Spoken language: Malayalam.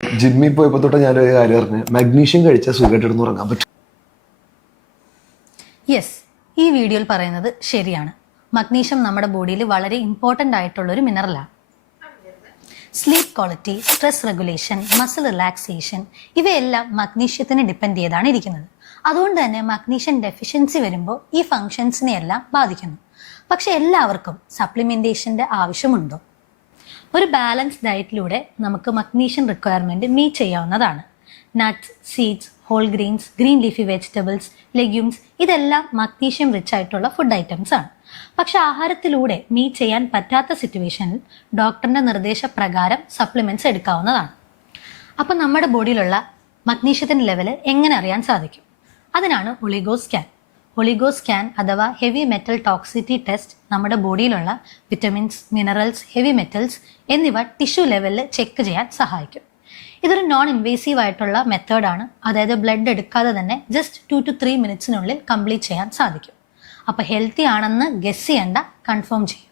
ജിമ്മിൽ പോയപ്പോൾ തൊട്ട് ഞാനൊരു കാര്യം പറഞ്ഞു, മഗ്നീഷ്യം കഴിച്ചാൽ സുഖമായിട്ടിരുന്ന് ഉറങ്ങാൻ പറ്റും. യെസ്, ഈ വീഡിയോയിൽ പറയുന്നത് ശരിയാണ്. മഗ്നീഷ്യം നമ്മുടെ ബോഡിയിൽ വളരെ ഇമ്പോർട്ടൻ്റ് ആയിട്ടുള്ളൊരു മിനറലാണ്. Sleep quality, stress regulation, muscle relaxation ഇവയെല്ലാം മഗ്നീഷ്യത്തിനെ ഡിപ്പെൻഡ് ചെയ്താണ് ഇരിക്കുന്നത്. അതുകൊണ്ട് തന്നെ മഗ്നീഷ്യം ഡെഫിഷ്യൻസി വരുമ്പോൾ ഈ ഫങ്ഷൻസിനെ എല്ലാം ബാധിക്കുന്നു. പക്ഷെ എല്ലാവർക്കും സപ്ലിമെൻറ്റേഷൻ്റെ ആവശ്യമുണ്ടോ? ഒരു ബാലൻസ് ഡയറ്റിലൂടെ നമുക്ക് മഗ്നീഷ്യം റിക്വയർമെൻറ്റ് മീറ്റ് ചെയ്യാവുന്നതാണ്. Nuts, seeds, whole grains, green leafy vegetables, legumes ഇതെല്ലാം മഗ്നീഷ്യം റിച്ച് ആയിട്ടുള്ള ഫുഡ് ഐറ്റംസ് ആണ്. പക്ഷെ ആഹാരത്തിലൂടെ മീറ്റ് ചെയ്യാൻ പറ്റാത്ത സിറ്റുവേഷനിൽ ഡോക്ടറിൻ്റെ നിർദ്ദേശപ്രകാരം സപ്ലിമെൻറ്റ്സ് എടുക്കാവുന്നതാണ്. അപ്പം നമ്മുടെ ബോഡിയിലുള്ള മഗ്നീഷ്യത്തിൻ്റെ ലെവൽ എങ്ങനെ അറിയാൻ സാധിക്കും? അതിനാണ് ഒളിഗോ സ്കാൻ. ഒളിഗോ സ്കാൻ അഥവാ ഹെവി മെറ്റൽ ടോക്സിറ്റി ടെസ്റ്റ് നമ്മുടെ ബോഡിയിലുള്ള വിറ്റമിൻസ്, മിനറൽസ്, ഹെവി മെറ്റൽസ് എന്നിവ ടിഷ്യൂ ലെവലിൽ ചെക്ക് ചെയ്യാൻ സഹായിക്കും. ഇതൊരു നോൺ ഇൻവേസീവ് ആയിട്ടുള്ള മെത്തേഡാണ്. അതായത് ബ്ലഡ് എടുക്കാതെ തന്നെ ജസ്റ്റ് 2 to 3 മിനിറ്റ്സിനുള്ളിൽ കംപ്ലീറ്റ് ചെയ്യാൻ സാധിക്കും. അപ്പോൾ ഹെൽത്തി ആണെന്ന് ഗസ് ചെയ്യേണ്ട, കൺഫേം ചെയ്യും.